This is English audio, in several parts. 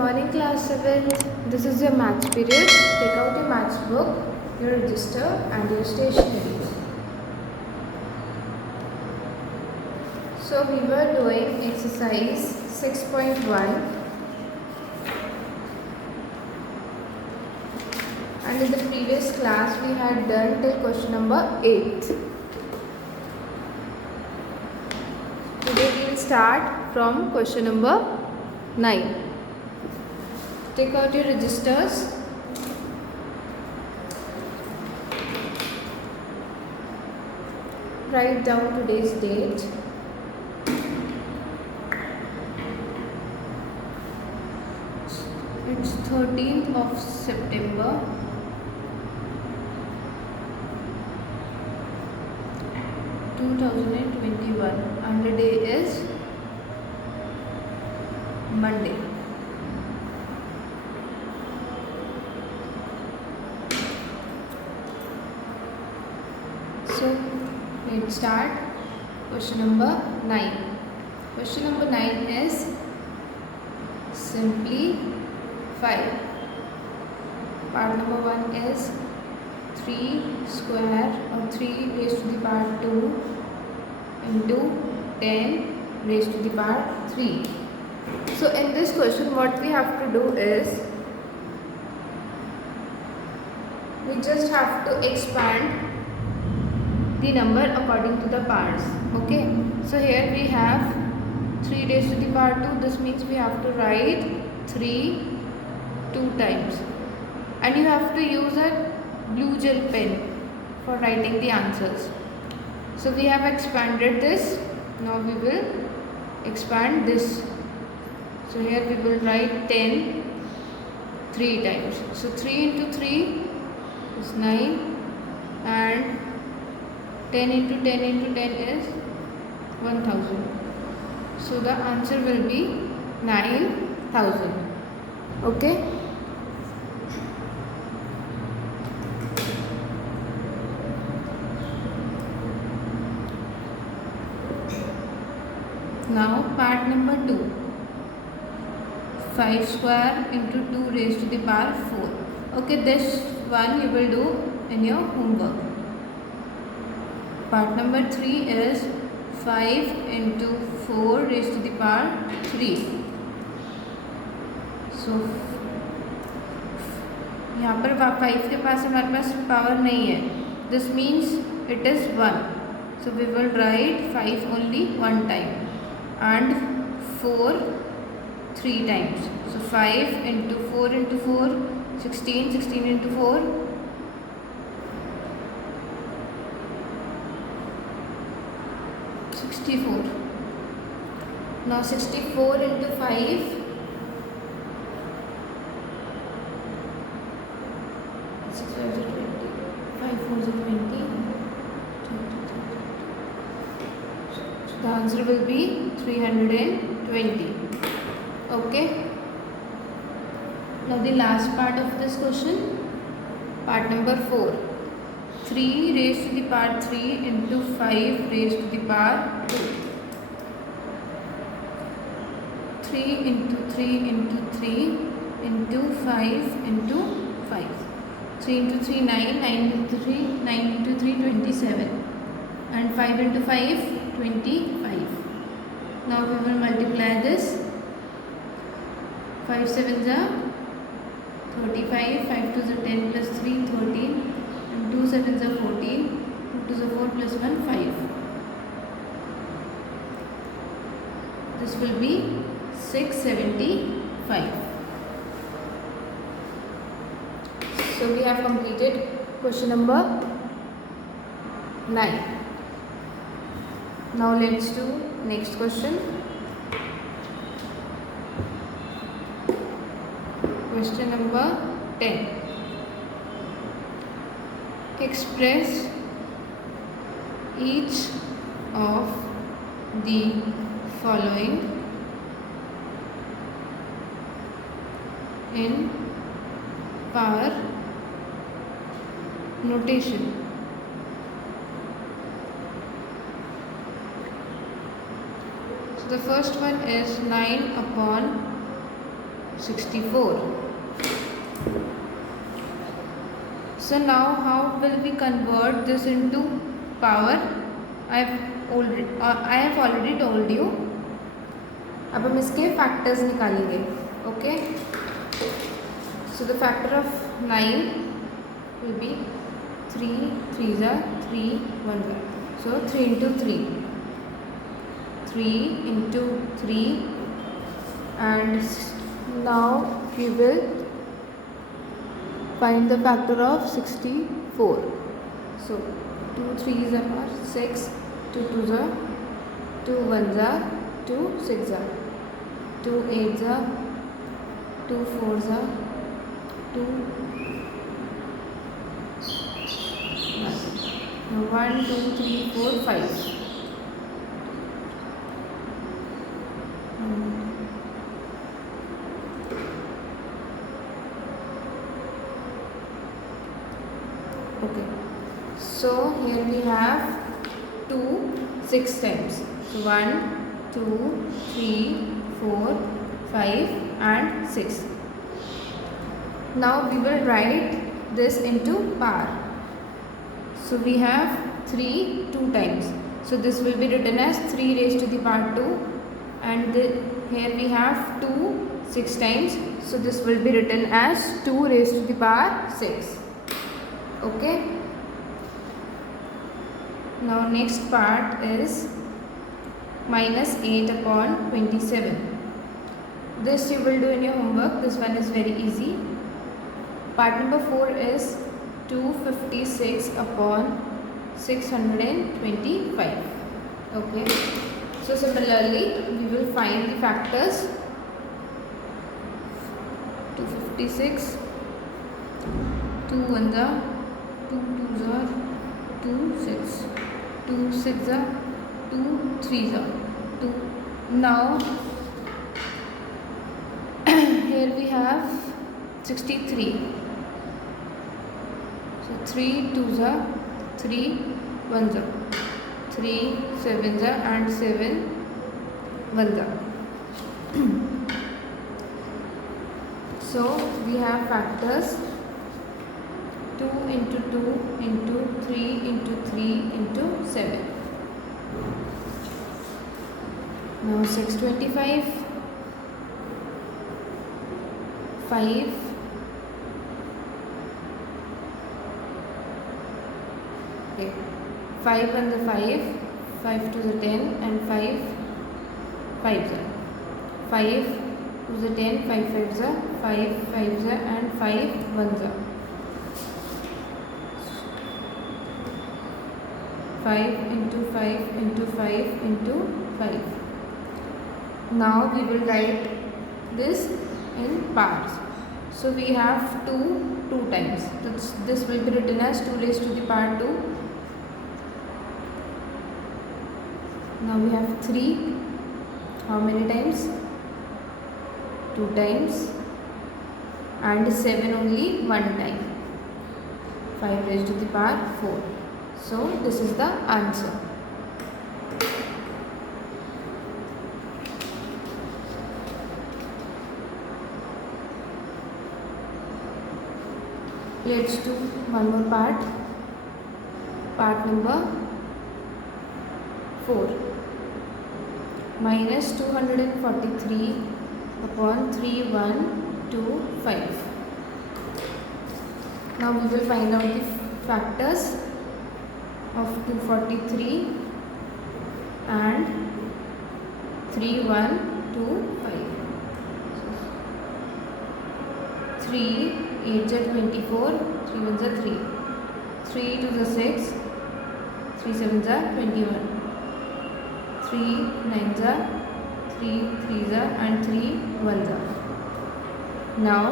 morning class 7th. This is your maths period. Take out your maths book, your register and your stationery. So we were doing exercise 6.1 and in the previous class we had done till question number 8. Today we will start from question number 9. Take out your registers. Write down today's date. It's 13th of September 2021 and the day is Monday. So let's start question number 9. Question number 9 is simplify. Part number 1 is 3 square or 3 raised to the power 2 into 10 raised to the power 3. So in this question what we have to do is we just have to expand the number according to the powers. Okay, so here we have 3 raised to the power 2. This means we have to write 3 2 times and you have to use a blue gel pen for writing the answers. So we have expanded this. Now we will expand this. So here we will write 10 3 times. So 3 into 3 is 9 and 10 into 10 into 10 is 1000. So the answer will be 9000. Okay. Now part number 2. 5 square into 2 raised to the power 4. Okay, this one you will do in your homework. Part number 3 is 5 into 4 raised to the power 3. So यहाँ पर 5 के पास हमारे पास power नहीं है. This means it is 1. So we will write 5 only one time and 4 3 times. So 5 into 4 into 4 16. 16 into 4 64. Now 64 into 5 6 5 is 20 5 4 is 20. So the answer will be 320. Okay. Now the last part of this question, part number 4. 3 raised to the power 3 into 5 raised to the power 2. 3 into 3 into 3 into 5 into 5. 3 into 3 9, 9 into 3 9 into 3 27 and 5 into 5 25. Now we will multiply this. 5 7s are 35, 5 2s are 10 plus 3 13 and 2 7s are 14, 2 2s are 4 plus 1 5. This will be 675. So we have completed question number 9. Now let's do next question. Question number 10. Express each of the following in power notation. So the first one is 9 upon 64. So now how will we convert this into power? I have already told you. अब हम इसके factors निकालेंगे. Okay, so the factor of 9 will be 3 3s are 3 1s are. So 3 into 3, 3 into 3, and now we will find the factor of 64. So 2 3s are 6, 2 2s are 2 1s are 2 6s are 2 8s are 2 4s are 2 1 2 3 4 5. Okay, so here we have 2 6 times. So 1 2 3 4 5 and 6. Now we will write this into power. So we have 3 2 times. So this will be written as 3 raised to the power 2, and here we have 2 6 times. So this will be written as 2 raised to the power 6. Okay. Now next part is minus 8 upon 27. This you will do in your homework. This one is very easy. Part number 4 is 256 upon 625. Okay. So similarly, we will find the factors. 256, 2 1s are 2 2s are 2 6, 2 6s are 2 3s are 2. Now here we have 63. So 3 2s are 3 1s are 3 7s are and 7 1s are. So we have factors 2 into 2 into 3 into 3 into 7. Now 625, 5, 5 1s are 5, 5 2s are 10 and 5 5s are 5 2s are 10, 5 5s are 5 5s are and 5 1s are 5 into 5 into 5 into 5. Now we will write this in powers. So we have 2 2 times. This will be written as 2 raised to the power 2. Now we have 3. How many times? 2 times. And 7 only 1 time. 5 raised to the power 4. So this is the answer. Let's do one more part. Part number 4. Minus 243 upon 3125. Now we will find out the factors of 243 and 3125. 3 8s are 24, 3 1s are 3, 3 2s are 6, 3 7s are 21, 3 9s are 3 3s are and 3 1s are. Now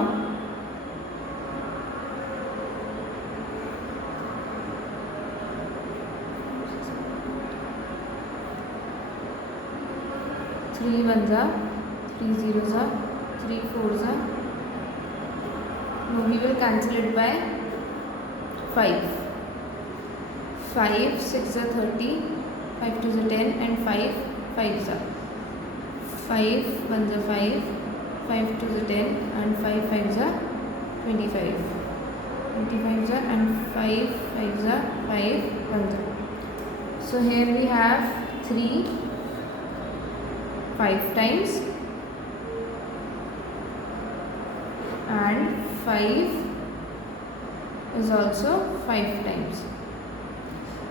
3 1s are 3 0s are 3 4s are. Now we will cancel it by 5. 5 6 are 30, 5 2s are 10 and 5 5s are 5 1s are 5, 5 to the 10 and 5 5s are 25. 25s are and 5 5s are 5 1s are. So here we have 3 5 times and 5 is also 5 times.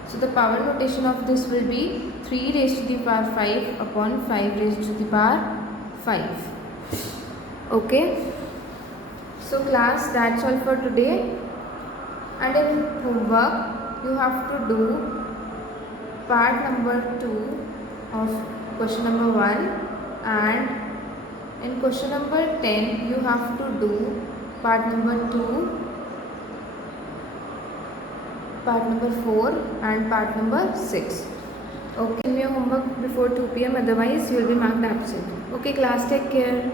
So the power notation of this will be 3 raised to the power 5 upon 5 raised to the power 5. Okay. So class, that's all for today. And in homework you have to do part number 2 of question number 1, and in question number 10 you have to do part number 2, part number 4 and part number 6. Okay, give me your homework before 2 p.m. otherwise you will be marked absent. Okay class, take care.